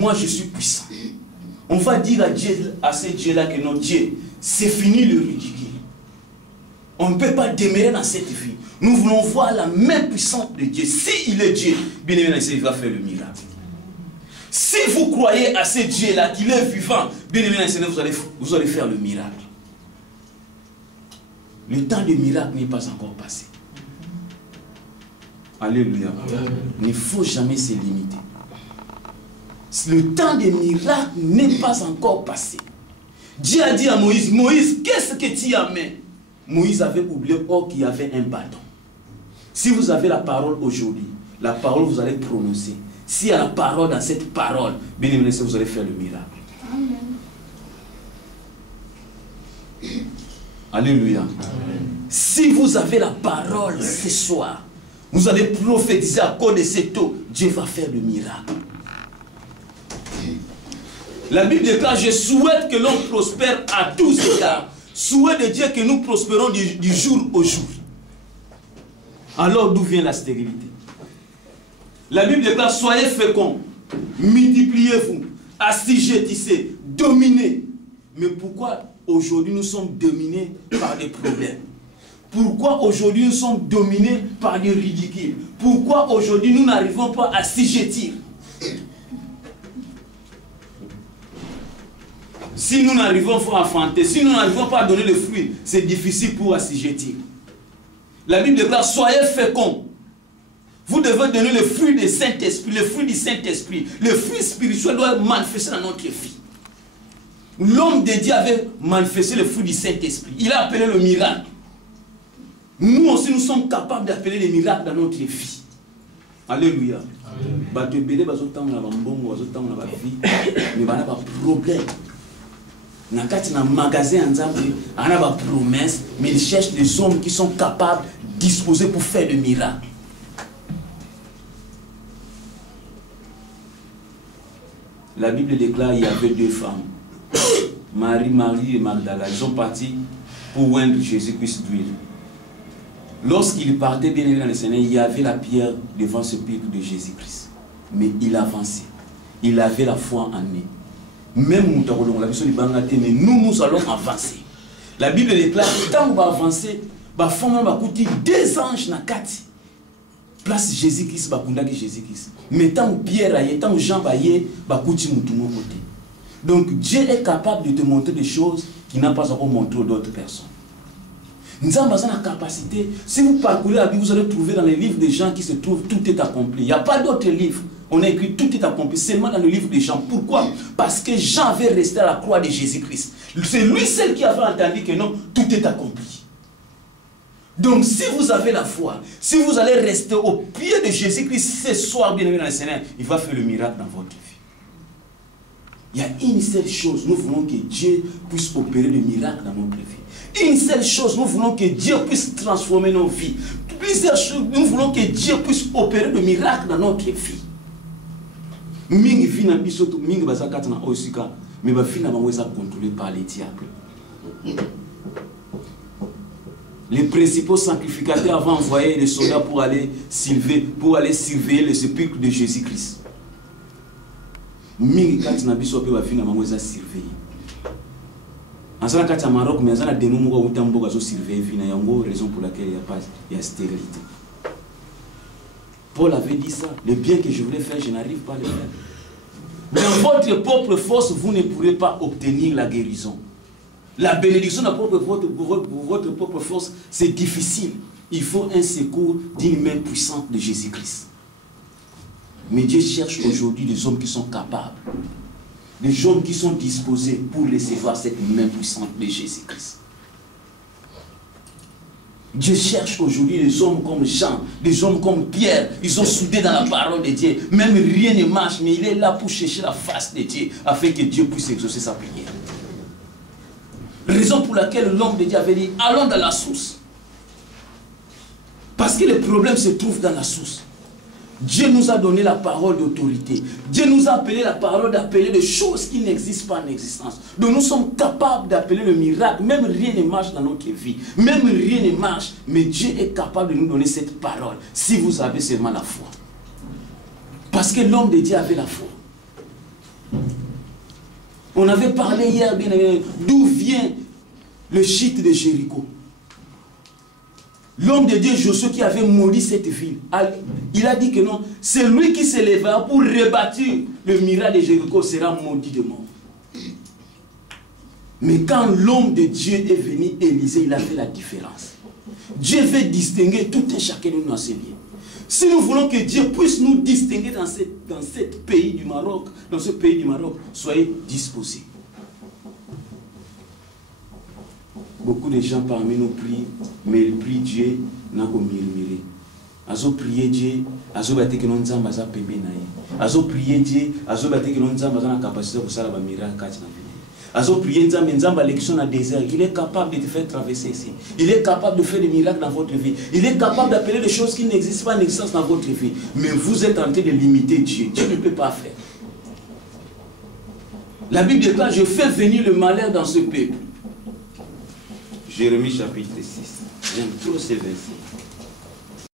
moi je suis puissant. On va dire à ce Dieu-là que non, Dieu, c'est fini le ridicule. On ne peut pas demeurer dans cette vie. Nous voulons voir la main puissante de Dieu. S'il est Dieu, bien évidemment, il va faire le miracle. Si vous croyez à ce Dieu-là, qu'il est vivant, bien évidemment, vous allez faire le miracle. Le temps du miracle n'est pas encore passé. Alléluia. Il ne faut jamais se limiter. Le temps des miracles n'est pas encore passé. Dieu a dit à Moïse, Moïse, qu'est-ce que tu as mis? Moïse avait oublié qu'il y avait un bâton. Si vous avez la parole aujourd'hui, la parole vous allez prononcer. S'il y a la parole dans cette parole, bien évidemment, vous allez faire le miracle. Amen. Alléluia. Amen. Si vous avez la parole ce soir, vous allez prophétiser à cause de cette eau, Dieu va faire le miracle. La Bible déclare, je souhaite que l'on prospère à tous égards. Souhait de Dieu que nous prospérons du jour au jour. Alors d'où vient la stérilité? La Bible déclare, soyez féconds, multipliez-vous, assujettissez, dominez. Mais pourquoi aujourd'hui nous sommes dominés par des problèmes? Pourquoi aujourd'hui nous sommes dominés par des ridicules? Pourquoi aujourd'hui nous n'arrivons pas à s'assujettir? Si nous n'arrivons pas à enfanter, si nous n'arrivons pas à donner le fruit, c'est difficile pour assujettir. La Bible déclare, soyez féconds. Vous devez donner le fruit du Saint-Esprit, le fruit du Saint-Esprit. Le fruit spirituel doit manifester dans notre vie. L'homme de Dieu avait manifesté le fruit du Saint-Esprit. Il a appelé le miracle. Nous aussi, nous sommes capables d'appeler les miracles dans notre vie. Alléluia. Mais il y a un problème. Dans un magasin, il y a une promesse, mais ils cherchent des hommes qui sont capables, disposés pour faire des miracles. La Bible déclare qu'il y avait deux femmes, Marie et Magdala. Ils sont partis pour oindre Jésus-Christ d'huile. Lorsqu'ils partaient bien évidemment dans le Seigneur, il y avait la pierre devant ce pic de Jésus-Christ. Mais il avançait. Il avait la foi en lui. Même nous allons avancer. La Bible déclare que quand on va avancer, deux anges na kati. Place Jésus-Christ, Jésus-Christ. Mais tant Pierre aille, tant Jean aille, donc Dieu est capable de te montrer des choses qu'il n'a pas encore montré d'autres personnes. Nous avons besoin de la capacité. Si vous parcourez la Bible, vous allez trouver dans les livres des gens qui se trouvent, tout est accompli. Il n'y a pas d'autres livres. On a écrit tout est accompli seulement dans le livre des Jean. Pourquoi? Parce que Jean avait resté à la croix de Jésus-Christ. C'est lui seul qui avait entendu que non, tout est accompli. Donc si vous avez la foi, si vous allez rester au pied de Jésus-Christ ce soir, bien aimé dans le Seigneur, il va faire le miracle dans votre vie. Il y a une seule chose, nous voulons que Dieu puisse opérer le miracle dans notre vie. Une seule chose, nous voulons que Dieu puisse transformer nos vies. Plusieurs choses, nous voulons que Dieu puisse opérer le miracle dans notre vie. Mingi fina bisoto mingi bazakata na osika mais ba fina baweza contrôlé par les diables. Les principaux sacrificateurs avaient envoyé les soldats pour aller surveiller le sépulcre de Jésus-Christ. Mingi kati na bisoto ba fina baweza surveiller. Anzana kati ya Maroc mais anzana demu moko utamboka zo surveiller fina yango raison pour laquelle il y a stérilité. Paul avait dit ça. Le bien que je voulais faire, je n'arrive pas à le faire. Dans votre propre force, vous ne pourrez pas obtenir la guérison. La bénédiction de votre propre force, c'est difficile. Il faut un secours d'une main puissante de Jésus-Christ. Mais Dieu cherche aujourd'hui des hommes qui sont capables. Des hommes qui sont disposés pour recevoir cette main puissante de Jésus-Christ. Dieu cherche aujourd'hui des hommes comme Jean, des hommes comme Pierre. Ils sont soudés dans la parole de Dieu. Même rien ne marche, mais il est là pour chercher la face de Dieu, afin que Dieu puisse exaucer sa prière. Raison pour laquelle l'homme de Dieu avait dit, allons dans la source. Parce que le problème se trouve dans la source. Dieu nous a donné la parole d'autorité. Dieu nous a appelé la parole d'appeler des choses qui n'existent pas en existence. Donc nous sommes capables d'appeler le miracle. Même rien ne marche dans notre vie. Même rien ne marche. Mais Dieu est capable de nous donner cette parole. Si vous avez seulement la foi. Parce que l'homme de Dieu avait la foi. On avait parlé hier, bien évidemment, d'où vient le chute de Jéricho. L'homme de Dieu Josué qui avait maudit cette ville, il a dit que non, celui qui s'élèvera pour rebâtir le miracle de Jéricho sera maudit de mort. Mais quand l'homme de Dieu est venu, Élisée, il a fait la différence. Dieu veut distinguer tout un chacun de nous dans ses liens. Si nous voulons que Dieu puisse nous distinguer dans ce pays du Maroc, soyez disposés. Beaucoup de gens parmi nous prient, mais ils prient Dieu, n'a pas murmuré. Azo prier Dieu, azo bâti que non zamba za pembe na ye. Azo prier Dieu, azo bâti que non zamba za na capacité pour ça la miracle kati na vie. Azo prier Nzamba l'élection dans le désert, il est capable de te faire traverser ici. Il est capable de faire des miracles dans votre vie. Il est capable d'appeler des choses qui n'existent pas en existence dans votre vie. Mais vous êtes en train de limiter Dieu. Dieu ne peut pas faire. La Bible déclare, je fais venir le malheur dans ce peuple. Jérémie chapitre 6. J'aime trop ces versets.